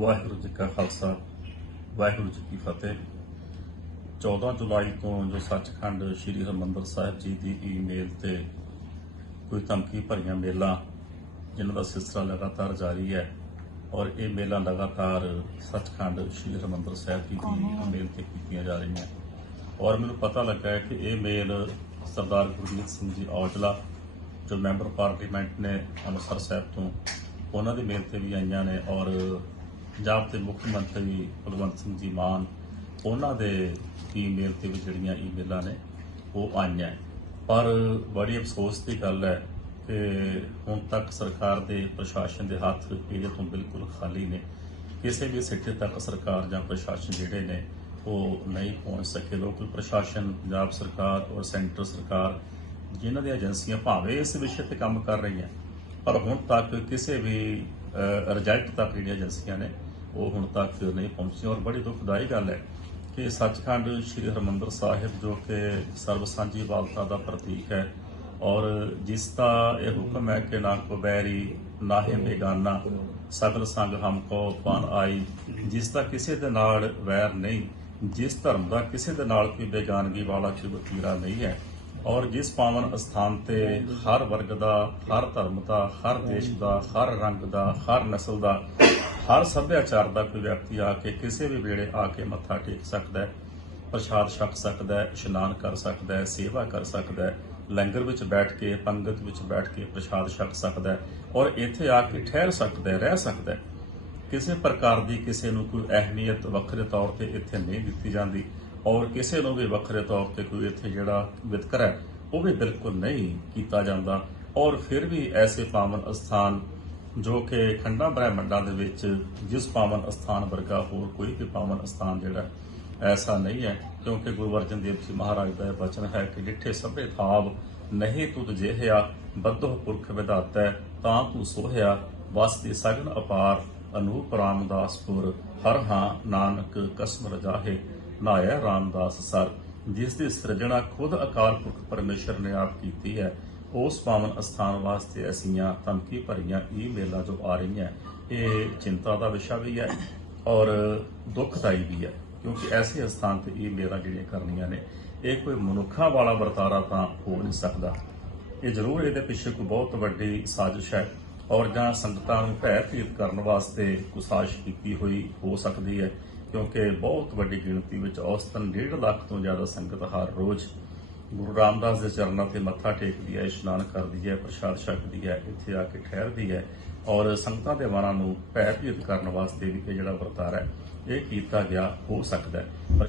ਵਾਹਿਗੁਰੂ ਜੀ ਕਾ ਖਾਲਸਾ ਵਾਹਿਗੁਰੂ ਜੀ ਕੀ ਫਤਿਹ 14 ਜੁਲਾਈ ਤੋਂ ਜੋ ਸੱਚਖੰਡ ਸ੍ਰੀ ਹਰਮੰਦਰ ਸਾਹਿਬ ਜੀ ਦੀ ਈਮੇਲ ਤੇ ਕੋਈ ਧਮਕੀ ਭਰੀਆਂ ਮੇਲਾ ਜਿਨ੍ਹਾਂ ਦਾ ਸਿਲਸਿਲਾ ਲਗਾਤਾਰ ਜਾਰੀ ਹੈ ਔਰ ਇਹ ਮੇਲਾ ਲਗਾਤਾਰ ਸੱਚਖੰਡ ਸ੍ਰੀ ਹਰਮੰਦਰ ਸਾਹਿਬ ਜੀ ਦੀ ਈਮੇਲ ਤੇ ਕੀਤੀਆਂ ਜਾ ਰਹੀਆਂ ਔਰ ਮੈਨੂੰ ਪਤਾ ਲੱਗਾ ਹੈ ਕਿ ਇਹ ਮੇਲ ਸਰਦਾਰ ਗੁਰਮੀਤ ਸਿੰਘ ਜੀ ਔਜਲਾ ਜੋ ਮੈਂਬਰ ਪਾਰਲੀਮੈਂਟ ਨੇ ਅਨੁਸਰ ਸਾਹਿਬ ਤੋਂ ਉਹਨਾਂ ਦੀ ਮਿਹਨਤ ਵੀ ਆਈਆਂ ਨੇ ਔਰ ਪੰਜਾਬ ਦੇ ਮੁੱਖ ਮੰਤਰੀ ਭਗਵੰਤ ਸਿੰਘ ਜੀ ਮਾਨ ਉਹਨਾਂ ਦੇ ਈਮੇਲ ਤੇ ਵੀ ਜਿਹੜੀਆਂ ਈਮੇਲਾਂ ਨੇ ਉਹ ਆਈਆਂ ਪਰ ਬੜੀ ਅਫਸੋਸ ਦੀ ਗੱਲ ਹੈ ਕਿ ਹੁਣ ਤੱਕ ਸਰਕਾਰ ਦੇ ਪ੍ਰਸ਼ਾਸਨ ਦੇ ਹੱਥ ਇਹਦੇ ਤੋਂ ਬਿਲਕੁਲ ਖਾਲੀ ਨੇ ਕਿਸੇ ਵੀ ਸਿੱਟੇ ਤੱਕ ਸਰਕਾਰ ਜਾਂ ਪ੍ਰਸ਼ਾਸਨ ਜਿਹੜੇ ਨੇ ਉਹ ਨਹੀਂ ਪਹੁੰਚ ਸਕੇ ਲੋਕਲ ਪ੍ਰਸ਼ਾਸਨ ਪੰਜਾਬ ਸਰਕਾਰ ਔਰ ਸੈਂਟਰ ਸਰਕਾਰ ਜਿਨ੍ਹਾਂ ਦੀਆਂ ਏਜੰਸੀਆਂ ਭਾਵੇਂ ਇਸ ਵਿਸ਼ੇ ਤੇ ਕੰਮ ਕਰ ਰਹੀਆਂ ਪਰ ਹੁਣ ਤੱਕ ਕਿਸੇ ਵੀ ਰਿਜ਼ਲਟ ਤੱਕ ਜਿਹੜੀਆਂ ਏਜੰਸੀਆਂ ਨੇ ਉਹ ਹੁਣ ਤੱਕ ਨਹੀਂ ਪਹੁੰਚੀਆਂ ਔਰ ਬੜੀ ਦੁਖਦਾਈ ਗੱਲ ਹੈ ਕਿ ਸੱਚਖੰਡ ਸ੍ਰੀ ਹਰਮੰਦਰ ਸਾਹਿਬ ਜੋ ਕਿ ਸਰਬ ਸਾਂਝੀ ਵਾਲਤਾ ਦਾ ਪ੍ਰਤੀਕ ਹੈ ਔਰ ਜਿਸ ਦਾ ਇਹ ਹੁਕਮ ਹੈ ਕਿ ਨਾ ਕੋ ਬੈਰੀ ਨਾ ਹੀ ਬੇਗਾਨਾ ਸਗਲ ਸੰਗ ਹਮ ਕੋ ਪਨ ਆਈ ਜਿਸ ਦਾ ਕਿਸੇ ਦੇ ਨਾਲ ਵੈਰ ਨਹੀਂ ਜਿਸ ਧਰਮ ਦਾ ਕਿਸੇ ਦੇ ਨਾਲ ਕੋਈ ਬੇਗਾਨਗੀ ਵਾਲਾ ਕੋਈ ਨਹੀਂ ਹੈ ਔਰ ਜਿਸ ਪਾਵਨ ਅਸਥਾਨ ਤੇ ਹਰ ਵਰਗ ਦਾ ਹਰ ਧਰਮ ਦਾ ਹਰ ਦੇਸ਼ ਦਾ ਹਰ ਰੰਗ ਦਾ ਹਰ نسل ਦਾ ਹਰ ਸੱਭਿਆਚਾਰ ਦਾ ਕੋਈ ਵਿਅਕਤੀ ਆ ਕੇ ਕਿਸੇ ਵੀ ਵੇਲੇ ਆ ਕੇ ਮੱਥਾ ਟੇਕ ਸਕਦਾ ਹੈ ਪ੍ਰਸ਼ਾਦ ਛਕ ਸਕਦਾ ਹੈ ਇਸ਼ਨਾਨ ਕਰ ਸਕਦਾ ਹੈ ਸੇਵਾ ਕਰ ਸਕਦਾ ਹੈ ਲੰਗਰ ਵਿੱਚ ਬੈਠ ਕੇ ਪੰਗਤ ਵਿੱਚ ਬੈਠ ਕੇ ਪ੍ਰਸ਼ਾਦ ਛਕ ਸਕਦਾ ਹੈ ਔਰ ਇੱਥੇ ਆ ਕੇ ਠਹਿਰ ਸਕਦਾ ਹੈ ਰਹਿ ਸਕਦਾ ਹੈ ਕਿਸੇ ਪ੍ਰਕਾਰ ਦੀ ਕਿਸੇ ਨੂੰ ਕੋਈ ਅਹਿਮੀਅਤ ਵੱਖਰੇ ਤੌਰ ਤੇ ਇੱਥੇ ਨਹੀਂ ਦਿੱਤੀ ਜਾਂਦੀ ਔਰ ਕਿਸੇ ਨੂੰ ਵੀ ਵੱਖਰੇ ਤੌਰ ਤੇ ਕੋਈ ਇੱਥੇ ਜਿਹੜਾ ਵਿਤਕਰ ਹੈ ਉਹ ਵੀ ਬਿਲਕੁਲ ਨਹੀਂ ਕੀਤਾ ਜਾਂਦਾ ਔਰ ਫਿਰ ਵੀ ਐਸੇ ਪਾਵਨ ਅਸਥਾਨ ਜੋ ਕਿ ਖੰਡਾ ਬ੍ਰਹਿਮੰਡਾਂ ਦੇ ਵਿੱਚ ਜਿਸ ਪਾਵਨ ਅਸਥਾਨ ਵਰਗਾ ਹੋਰ ਕੋਈ ਵੀ ਪਾਵਨ ਅਸਥਾਨ ਜਿਹੜਾ ਐਸਾ ਨਹੀਂ ਹੈ ਕਿਉਂਕਿ ਗੁਰੂ ਅਰਜਨ ਦੇਵ ਜੀ ਮਹਾਰਾਜ ਦਾ ਬਚਨ ਹੈ ਕਿ ਜਿੱਥੇ ਸਭੇ ਥਾਵ ਨਹੀਂ ਤੁਤ ਜਿਹਿਆ ਬੱਧੋ ਪੁਰਖ ਵਿਧਾਤਾ ਤਾਂ ਤੂੰ ਸੋਹਿਆ ਵਸਤੀ ਸਗਨ ਅਪਾਰ ਅਨੂਪ ਰਾਮਦਾਸਪੁਰ ਹਰ ਹਾਂ ਨਾਨਕ ਕਸਮ ਰਜਾਹੇ ਨਾਇਆ ਰਾਮਦਾਸ ਸਰ ਜਿਸ ਦੀ ਸਿਰਜਣਾ ਖੁਦ ਅਕਾਲ ਪੁਰਖ ਪਰਮੇਸ਼ਰ ਨੇ ਆਪ ਕੀਤੀ ਹੈ ਉਸ ਪਾਵਨ ਅਸਥਾਨ ਵਾਸਤੇ ਅਸੀਂਆਂ ਤਮਕੀ ਭਰੀਆਂ ਈਮੇਲਾਂ ਜੋ ਆ ਰਹੀਆਂ ਇਹ ਚਿੰਤਾ ਦਾ ਵਿਸ਼ਾ ਵੀ ਹੈ ਔਰ ਦੁਖਦਾਈ ਵੀ ਹੈ ਕਿਉਂਕਿ ਐਸੇ ਅਸਥਾਨ ਤੇ ਮੇਲਾ ਜਿਹੜੀਆਂ ਕਰਨੀਆਂ ਨੇ ਇਹ ਕੋਈ ਮਨੁੱਖਾਂ ਵਾਲਾ ਵਰਤਾਰਾ ਤਾਂ ਹੋ ਨਹੀਂ ਸਕਦਾ ਇਹ ਜ਼ਰੂਰ ਇਹਦੇ ਪਿੱਛੇ ਕੋਈ ਬਹੁਤ ਵੱਡੀ ਸਾਜ਼ਿਸ਼ ਹੈ ਔਰ ਜਾਂ ਸੰਗਤਾਂ ਨੂੰ ਭੈ ਭੀਤ ਕਰਨ ਵਾਸਤੇ ਕੁਸਾਸ਼ ਕੀਤੀ ਹੋਈ ਹੋ ਸਕਦੀ ਹੈ ਕਿਉਂਕਿ ਬਹੁਤ ਵੱਡੀ ਗਿਣਤੀ ਵਿੱਚ ਔਸਤਨ 1.5 ਲੱਖ ਤੋਂ ਜ਼ਿਆਦਾ ਸੰਗਤ ਹਰ ਰੋਜ਼ ਗੁਰੂ ਰਾਮਦਾਸ ਦੇ ਚਰਨਾਂ ਤੇ ਮੱਥਾ ਟੇਕਦੀ ਹੈ ਇਸ਼ਨਾਨ ਕਰਦੀ ਹੈ ਪ੍ਰਸ਼ਾਦ ਛਕਦੀ ਹੈ ਇੱਥੇ ਆ ਕੇ ਠਹਿਰਦੀ ਹੈ ਔਰ ਸੰਗਤਾਂ ਦੇ ਮਨਾਂ ਨੂੰ ਭੈਭੀਤ ਕਰਨ ਵਾਸਤੇ ਵੀ ਇਹ ਜਿਹੜਾ ਵਰਤਾਰਾ ਹੈ ਇਹ ਕੀਤਾ ਗਿਆ ਹੋ ਸਕਦਾ ਹੈ